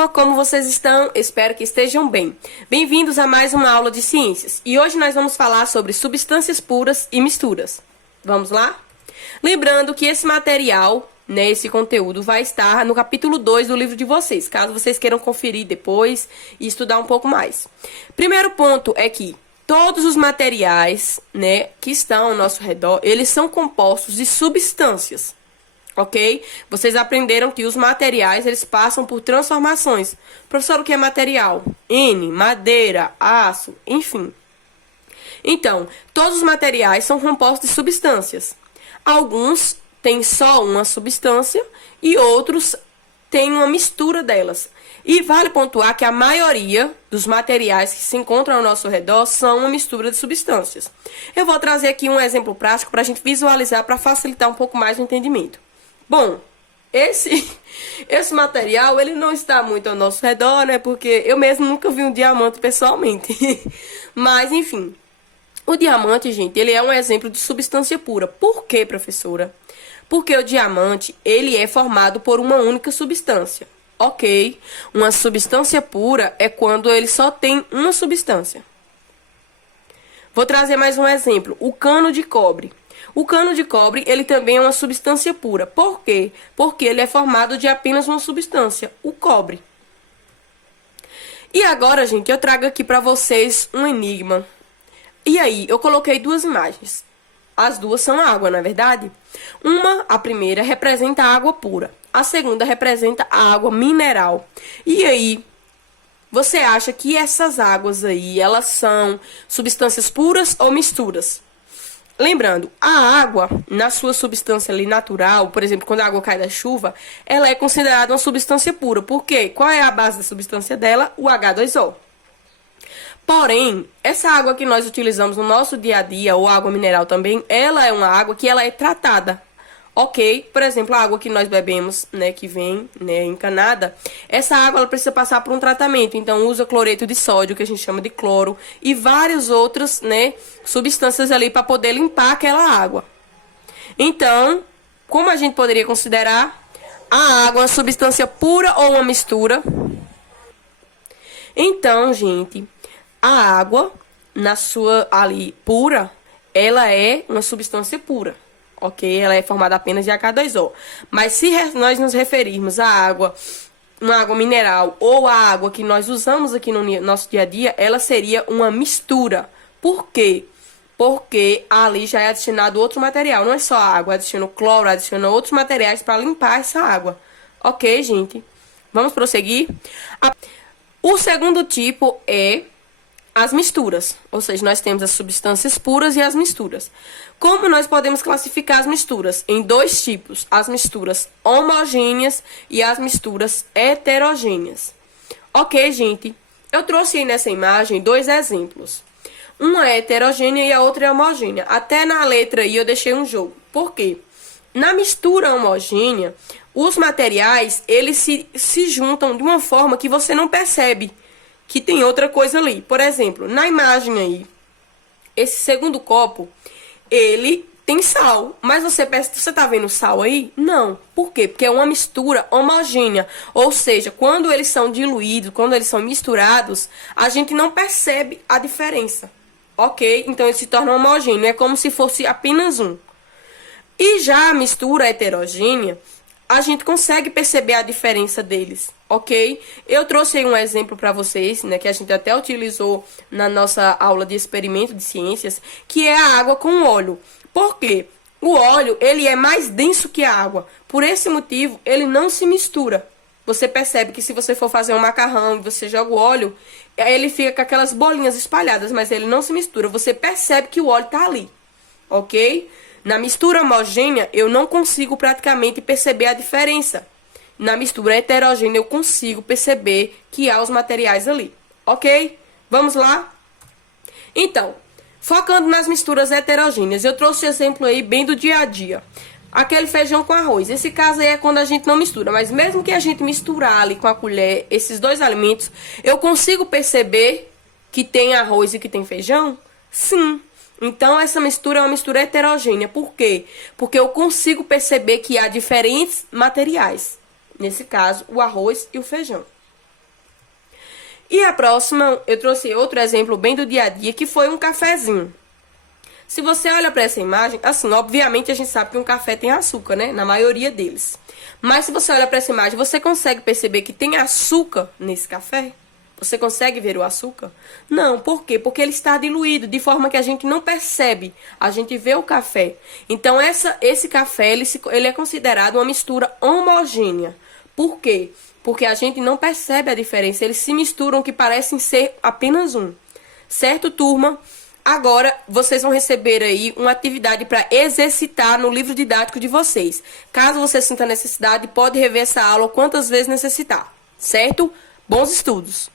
turma, como vocês estão? Espero que estejam bem. Bem-vindos a mais uma aula de ciências. E hoje nós vamos falar sobre substâncias puras e misturas. Vamos lá? Lembrando que esse material, esse conteúdo, vai estar no capítulo 2 do livro de vocês, caso vocês queiram conferir depois e estudar um pouco mais. Primeiro ponto é que todos os materiais, que estão ao nosso redor, eles são compostos de substâncias. Ok? Vocês aprenderam que os materiais, eles passam por transformações. Professor, o que é material? N, madeira, aço, enfim. Então, todos os materiais são compostos de substâncias. Alguns têm só uma substância e outros têm uma mistura delas. E vale pontuar que a maioria dos materiais que se encontram ao nosso redor são uma mistura de substâncias. Eu vou trazer aqui um exemplo prático para a gente visualizar, para facilitar um pouco mais o entendimento. Bom, esse material, ele não está muito ao nosso redor, porque eu mesmo nunca vi um diamante pessoalmente. Mas, enfim, o diamante, gente, ele é um exemplo de substância pura. Por quê, professora? Porque o diamante, ele é formado por uma única substância. Ok, uma substância pura é quando ele só tem uma substância. Vou trazer mais um exemplo, o cano de cobre. O cano de cobre, ele também é uma substância pura. Por quê? Porque ele é formado de apenas uma substância, o cobre. E agora, gente, eu trago aqui para vocês um enigma. E aí, eu coloquei duas imagens. As duas são água, não é verdade? A primeira, representa a água pura. A segunda representa a água mineral. E aí, você acha que essas águas aí, elas são substâncias puras ou misturas? Lembrando, a água, na sua substância ali natural, por exemplo, quando a água cai da chuva, ela é considerada uma substância pura. Por quê? Qual é a base da substância dela? O H2O. Porém, essa água que nós utilizamos no nosso dia a dia, ou água mineral também, ela é uma água que ela é tratada. Ok? Por exemplo, a água que nós bebemos, que vem, encanada, essa água ela precisa passar por um tratamento. Então, usa cloreto de sódio, que a gente chama de cloro, e várias outras, substâncias ali para poder limpar aquela água. Então, como a gente poderia considerar a água uma substância pura ou uma mistura? Então, gente, a água, na sua ali pura, ela é uma substância pura. Ok? Ela é formada apenas de H2O. Mas se nós nos referirmos à água, uma água mineral ou a água que nós usamos aqui no nosso dia a dia, ela seria uma mistura. Por quê? Porque ali já é adicionado outro material. Não é só água, adiciona cloro, adiciona outros materiais para limpar essa água. Ok, gente? Vamos prosseguir? O segundo tipo é as misturas, ou seja, nós temos as substâncias puras e as misturas. Como nós podemos classificar as misturas? Em dois tipos, as misturas homogêneas e as misturas heterogêneas. Ok, gente? Eu trouxe aí nessa imagem dois exemplos. Uma é heterogênea e a outra é homogênea. Até na letra I eu deixei um jogo. Por quê? Na mistura homogênea, os materiais, eles se juntam de uma forma que você não percebe que tem outra coisa ali. Por exemplo, na imagem aí, esse segundo copo, ele tem sal. Mas você tá vendo sal aí? Não. Por quê? Porque é uma mistura homogênea. Ou seja, quando eles são diluídos, quando eles são misturados, a gente não percebe a diferença. Ok? Então, eles se tornam homogêneos. É como se fosse apenas um. E já a mistura heterogênea, a gente consegue perceber a diferença deles, ok? Eu trouxe aí um exemplo para vocês, que a gente até utilizou na nossa aula de experimento de ciências, que é a água com óleo. Por quê? O óleo, ele é mais denso que a água. Por esse motivo, ele não se mistura. Você percebe que se você for fazer um macarrão e você joga o óleo, ele fica com aquelas bolinhas espalhadas, mas ele não se mistura. Você percebe que o óleo está ali, ok? Na mistura homogênea, eu não consigo praticamente perceber a diferença. Na mistura heterogênea, eu consigo perceber que há os materiais ali. Ok? Vamos lá? Então, focando nas misturas heterogêneas, eu trouxe exemplo aí bem do dia a dia. Aquele feijão com arroz. Esse caso aí é quando a gente não mistura. Mas mesmo que a gente misturar ali com a colher esses dois alimentos, eu consigo perceber que tem arroz e que tem feijão? Sim. Então, essa mistura é uma mistura heterogênea. Por quê? Porque eu consigo perceber que há diferentes materiais. Nesse caso, o arroz e o feijão. E a próxima, eu trouxe outro exemplo bem do dia a dia, que foi um cafezinho. Se você olha para essa imagem, assim, obviamente a gente sabe que um café tem açúcar, né? Na maioria deles. Mas se você olha para essa imagem, você consegue perceber que tem açúcar nesse café? Você consegue ver o açúcar? Não, por quê? Porque ele está diluído, de forma que a gente não percebe. A gente vê o café. Então, esse café, ele é considerado uma mistura homogênea. Por quê? Porque a gente não percebe a diferença. Eles se misturam que parecem ser apenas um. Certo, turma? Agora, vocês vão receber aí uma atividade para exercitar no livro didático de vocês. Caso você sinta necessidade, pode rever essa aula quantas vezes necessitar. Certo? Bons estudos!